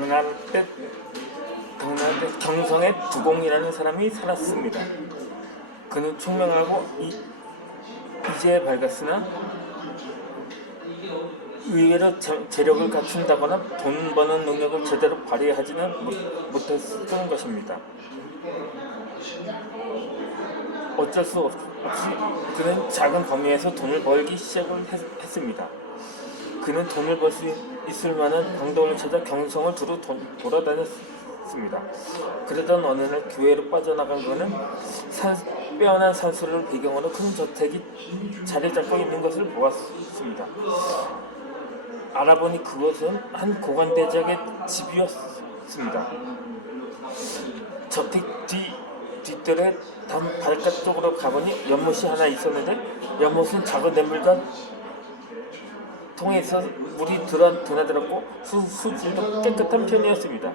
당나라 경성에 두공이라는 사람이 살았습니다. 그는 총명하고 이제에 밝았으나 의외로 재력을 갖춘다거나 돈 버는 능력을 제대로 발휘하지는 못했던 것입니다. 어쩔 수 없이 그는 작은 범위에서 돈을 벌기 시작을 했습니다. 그는 돈을 벌 수 있을 만한 방도를 찾아 경성을 두루 돌아다녔습니다. 그러던 어느 날 교회로 빠져나간 그는 빼어난 산수를 배경으로 큰 저택이 자리 잡고 있는 것을 보았습니다. 알아보니 그것은 한 고관대작의 집이었습니다. 저택 뒷뜰에 바닷가 쪽으로 가보니 연못이 하나 있었는데 연못은 작은 냇물과 통에 있어 물이 드나들었고 수질도 깨끗한 편이었습니다.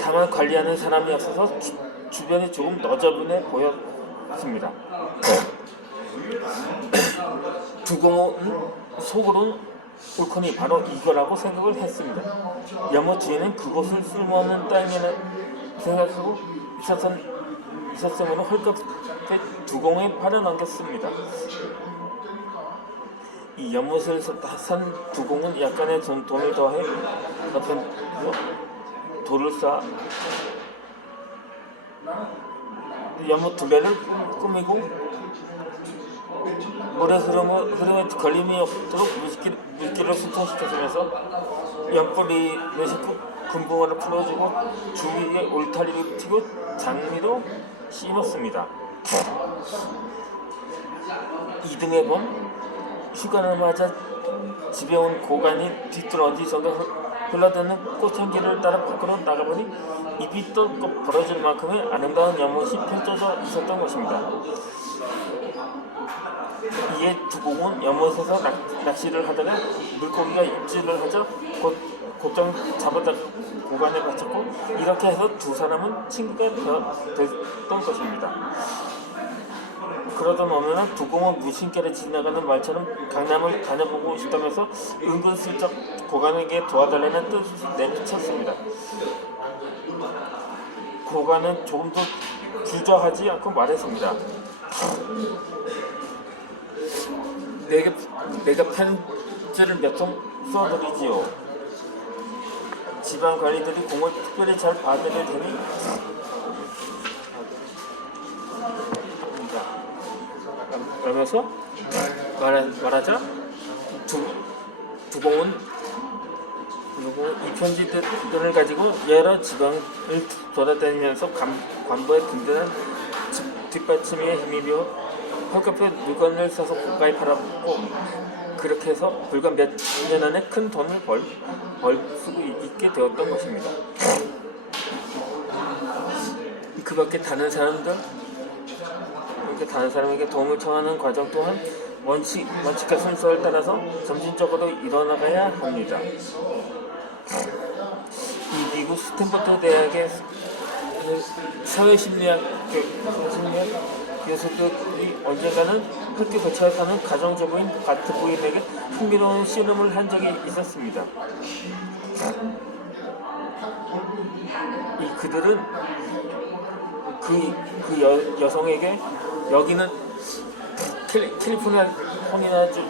다만 관리하는 사람이 없어서 주변이 조금 너저분해 보였습니다. 두공은 속으로는 옳거니 바로 이거라고 생각을 했습니다. 연못 뒤에는 그곳을 쓸모없는 땅이라는 생각하고 있었으므로 헐겁게 두공에 팔아넘겼습니다. 이 연못을 산 두공은 약간의 돈을 더해 옆에 돌을 쌓아 연못 둘레를 꾸미고 물의 흐름에 걸림이 없도록 물기를 순탄시켜주면서 연뿌리를 싣고 금붕어를 풀어주고 주위에 울타리를 튀고 장미도 심었습니다. 이듬해 봄 휴가를 맞아 집에 온 고관이 뒤뜰 어디선가 흘러드는 꽃향기를 따라 밖으로 나가보니 입이 또 벌어질 만큼의 아름다운 연못이 펼쳐져 있었던 것입니다. 이에 두공은 연못에서 낚시를 하다가 물고기가 입질을 하자 곧장 잡아다 고관에 바쳤고 이렇게 해서 두 사람은 친구가 됐던 것입니다. 그러던 어느 날 두공은 무심결에 지나가는 말처럼 강남을 다녀보고 싶다면서 은근슬쩍 고관에게 도와달라는 뜻을 내비쳤습니다. 고관은 조금도 주저하지 않고 말했습니다. 내가 편지를 몇 통 써드리지요. 지방 관리들이 공을 특별히 잘 봐드릴 테니 그러면서 말하자 두공은 이 편지들을 가지고 여러 지방을 돌아다니면서 관보의 든든한 뒷받침에 힘입어 헐값에 물건을 사서 고가에 팔았고 그렇게 해서 불과 몇 년 안에 큰 돈을 벌 수 있게 되었던 것입니다. 그 밖에 다른 사람에게 도움을 청하는 과정 또한 원칙과 순서를 따라서 점진적으로 일어나가야 합니다. 이 미국 스탠퍼드 대학의 사회심리학 교수들이 언젠가는 학교 근처에 사는 가정주부인 바트 부인에게 흥미로운 씨름을 한 적이 있었습니다. 그들은 그 여성에게 여기는 캘리포니아주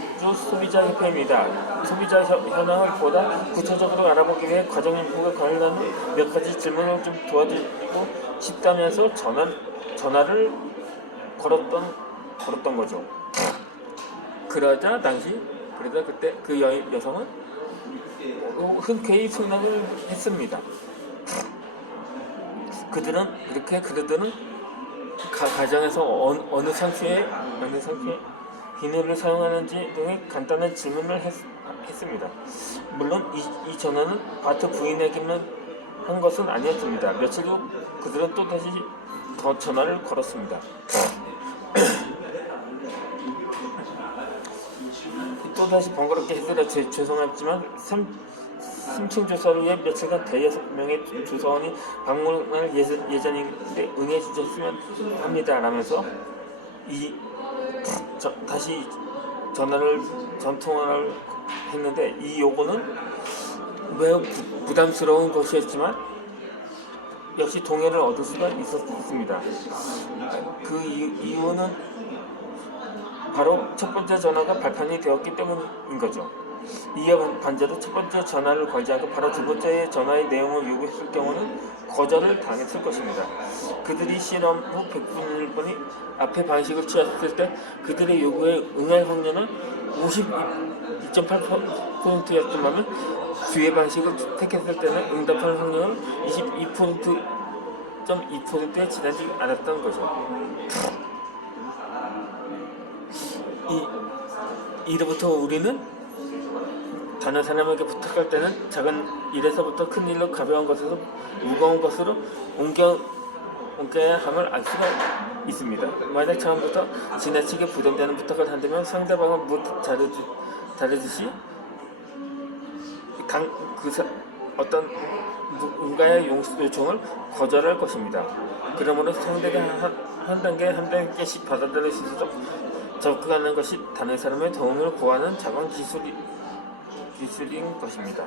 소비자협회입니다. 소비자 현황을 보다 구체적으로 알아보기 위해 과정연구가 관련한 몇 가지 질문을 좀 도와드리고 싶다면서 전화를 걸었던 거죠. 그러다 그때 그 여성은 흔쾌히 승낙을 했습니다. 그들은 가정에서 어느 상수에 비누를 사용하는지 등의 간단한 질문을 했습니다. 물론 이 전화는 바트 부인에게만 한 것은 아니었습니다. 며칠 후 그들은 또다시 전화를 걸었습니다. 또다시 번거롭게 해드려 죄송하지만 3층 조사를 위해 며칠간 대여섯 명의 조사원이 방문할 예정인데 응해 주셨으면 합니다. 라면서 다시 전통화를 했는데 이 요구는 매우 부담스러운 것이었지만 역시 동의를 얻을 수가 있었습니다. 그 이유는 바로 첫 번째 전화가 발판이 되었기 때문인 거죠. 이에 반대로 첫 번째 전화를 걸지 않고 바로 두 번째 전화의 내용을 요구했을 경우는 거절을 당했을 것입니다. 그들이 실험 후 100분일 뿐이 앞에 방식을 취했을 때 그들의 요구에 응할 확률은 52.8%였지만 뒤의 방식을 택했을 때는 응답할 확률은 22.2%에 지나지 않았던 거죠. 이로부터 우리는 다른 사람에게 부탁할 때는 작은 일에서부터 큰 일로 가벼운 것에서 무거운 것으로 옮겨야 함을 알 수가 있습니다. 만약 처음부터 지나치게 부담되는 부탁을 한다면 상대방은 다르듯이 어떤 누군가의 요청을 거절할 것입니다. 그러므로 상대가 한 단계씩 받아들일 수 있도록 접근하는 것이 다른 사람의 도움을 구하는 작은 기술인 것입니다.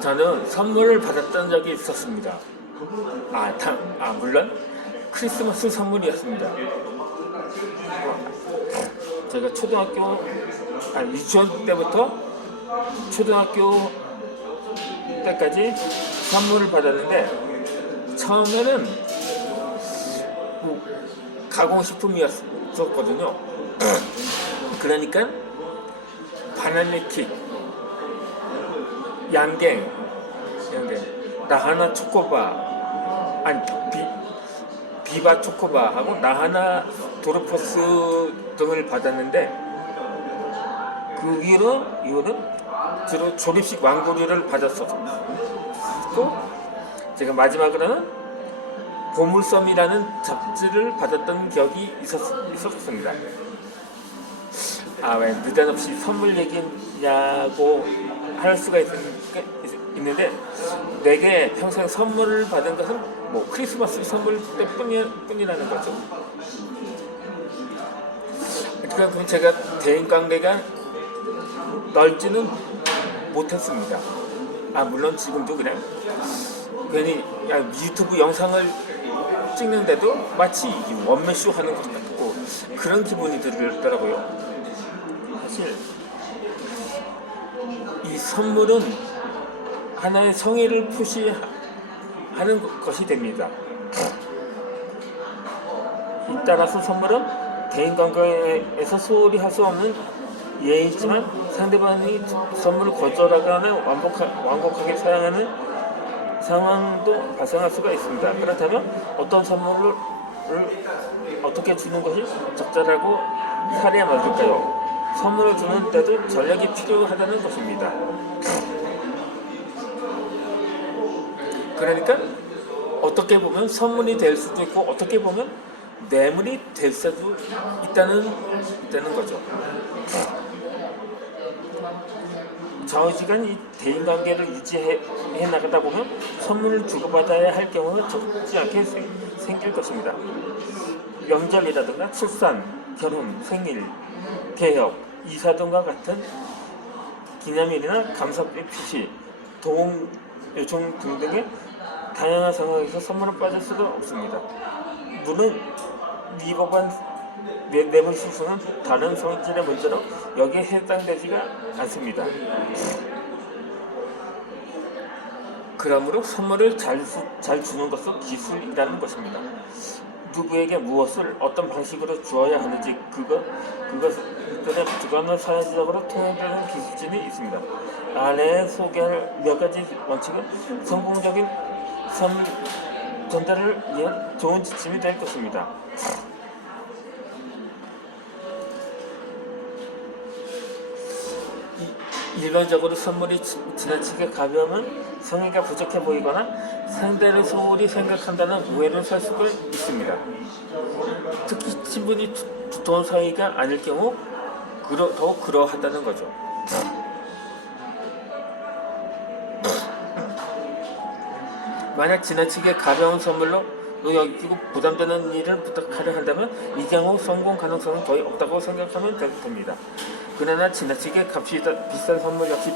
저는 선물을 받았던 적이 있었습니다. 물론 크리스마스 선물이었습니다. 제가 유치원 때부터 초등학교 때까지 선물을 받았는데 처음에는 가공식품이었거든요. 그러니까 바나나킥, 양갱, 나하나 초코바, 비바 초코바하고 나하나 도르포스 등을 받았는데 그 이유는 주로 조립식 왕구리를 받았었고 제가 마지막으로는 보물섬이라는 잡지를 받았던 기억이 있었습니다. 왜 느닷없이 선물 얘기냐고 할 수가 있는데 내게 평생 선물을 받은 것은 크리스마스 선물 때뿐이라는 거죠. 그러니까 제가 대인관계가 넓지는 못했습니다. 물론 지금도 그냥 괜히 유튜브 영상을 찍는데도 마치 원맨쇼 하는 것 같고 그런 기분이 들더라고요. 사실 이 선물은 하나의 성의를 표시하는 것이 됩니다. 따라서 선물은 대인관계에서 소홀히 할 수 없는 예의지만 상대방이 선물을 거절하거나 완곡하게 사용하는 상황도 발생할 수가 있습니다. 그렇다면 어떤 선물을 어떻게 주는 것이 적절하고 사리에 맞을까요? 선물을 주는 때도 전략이 필요하다는 것입니다. 그러니까 어떻게 보면 선물이 될 수도 있고 어떻게 보면 뇌물이 될 수도 있다는 거죠. 장시간 이 대인관계를 유지해 나가다 보면 선물을 주고받아야 할 경우는 적지 않게 생길 것입니다. 명절이라든가 출산, 결혼, 생일, 개업, 이사 등과 같은 기념일이나 감사의 표시, 도움 요청 등등의 다양한 상황에서 선물을 빠질 수가 없습니다. 물론 위법한 뇌물 수수는 다른 성질의 문제로 여기에 해당되지가 않습니다. 그러므로 선물을 잘 주는 것은 기술이라는 것입니다. 누구에게 무엇을 어떤 방식으로 주어야 하는지 그것들의 주관을 사회적으로 통일되는 기술진이 있습니다. 아래에 소개할 몇 가지 원칙은 성공적인 선물 전달을 위한 좋은 지침이 될 것입니다. 일반적으로 선물이 지나치게 가벼우면 성의가 부족해 보이거나 상대를 소홀히 생각한다는 오해를 살 수가 있습니다. 특히 친분이 두터운 사이가 아닐 경우 더욱 그러하다는 거죠. 만약 지나치게 가벼운 선물로 여기고 부담되는 일을 부탁하려 한다면 이 경우 성공 가능성은 거의 없다고 생각하면 됩니다. 그러나 지나치게 값이 비싼 선물 역시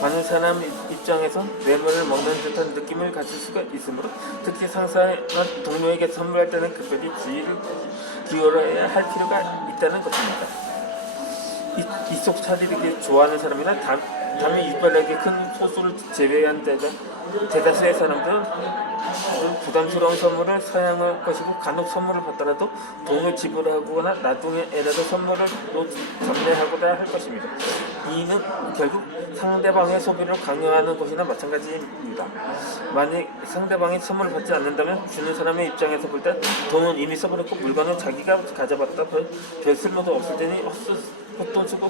많은 사람 입장에선 뇌물을 먹는 듯한 느낌을 가질 수가 있으므로 특히 상사나 동료에게 선물할 때는 특별히 주의를 기울여야 할 필요가 있다는 것입니다. 이속 차리기 좋아하는 사람이나 담이 유발하게 큰 소수를 제외한 대다수의 사람들은 부담스러운 선물을 사양할 것이고 간혹 선물을 받더라도 돈을 지불하거나 나중에 애라도 선물을 전매하고자 할 것입니다. 이는 결국 상대방의 소비를 강요하는 것이나 마찬가지입니다. 만약 상대방이 선물을 받지 않는다면 주는 사람의 입장에서 볼 때 돈은 이미 써버렸고 물건은 자기가 가져봤다 별 쓸모도 없을 테니 헛돈 쓰고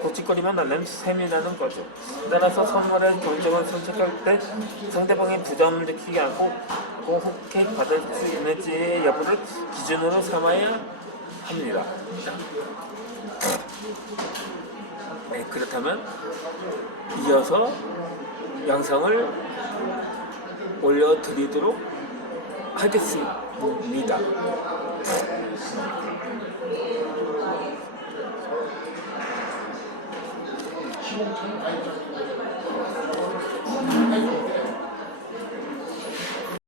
고치거리만 나는 셈이라는 거죠. 따라서 선물의 결정을 선택할 때 상대방의 부담을 느끼지 않고 혹해 받을 수 있는지의 여부를 기준으로 삼아야 합니다. 네, 그렇다면 이어서 영상을 올려드리도록 하겠습니다.